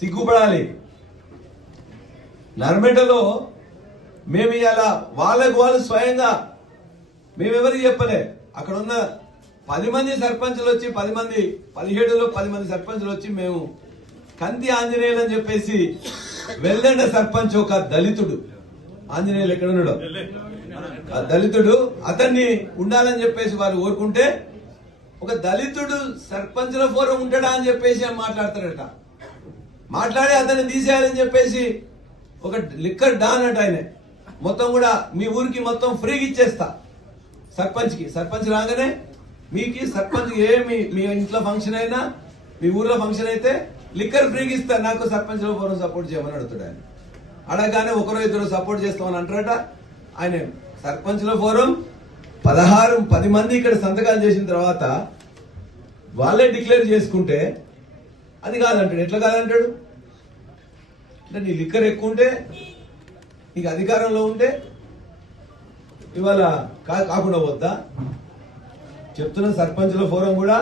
సిగ్గుపడాలి. నర్మెటలో మేము ఇలా వాళ్ళకు వాళ్ళు స్వయంగా మేమెవరికి చెప్పలే. అక్కడ ఉన్న 10 మంది సర్పంచులు వచ్చి 17లో 10 మంది సర్పంచులు వచ్చి మేము కంది ఆంజనేయులు అని చెప్పేసి వెల్దండ సర్పంచ్ ఒక దళితుడు, ఆంజనేయులు ఎక్కడ ఉన్నాడు ఆ దళితుడు, అతన్ని ఉండాలని చెప్పేసి వారు కోరుకుంటే ఒక దళితుడు సర్పంచుల ఫోరం ఉంటాడా అని చెప్పేసి మాట్లాడతారట. మాట్లాడి అతన్ని తీసేయాలని చెప్పేసి ఒక లిక్కర్ డాన్ అట ఆయన మొత్తం కూడా మీ ఊరికి మొత్తం ఫ్రీగా ఇచ్చేస్తా సర్పంచ్ రాగానే మీకు సర్పంచ్ మీ ఇంట్లో ఫంక్షన్ అయినా మీ ఊర్లో ఫంక్షన్ అయితే లిక్కర్ ఫ్రీగా ఇస్తా, నాకు సర్పంచ్ల ఫోరం సపోర్ట్ చేయమని అడుగుతాడు ఆయన. అడగగానే ఒకరో ఇద్దరు సపోర్ట్ చేస్తామని అంటారట. ఆయన సర్పంచ్ల ఫోరం 10 మంది ఇక్కడ సంతకాలు చేసిన తర్వాత వాళ్ళే డిక్లేర్ చేసుకుంటే అది కాదంటాడు. ఎట్లా కాదంటాడు? అంటే నీ లిక్కర్ ఎక్కువ ఉంటే నీకు అధికారంలో ఉంటే ఇవాళ కాకుండా వద్దా చెప్తున్న సర్పంచుల ఫోరం కూడా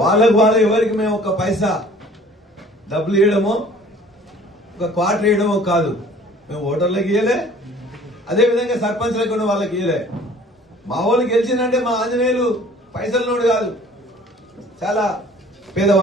వాళ్ళకు ఎవరికి మేము ఒక పైసా డబ్బులు ఇవ్వడమో ఒక క్వార్టర్ ఇవ్వడమో కాదు. మేము ఓటర్లకు ఇవ్వలే, అదేవిధంగా సర్పంచ్లకు కూడా వాళ్ళకి ఇవ్వలే. మా వాళ్ళు గెలిచిందంటే మా ఆంజనేయులు పైసలు నోడు కాదు, చాలా పేదవాళ్ళు.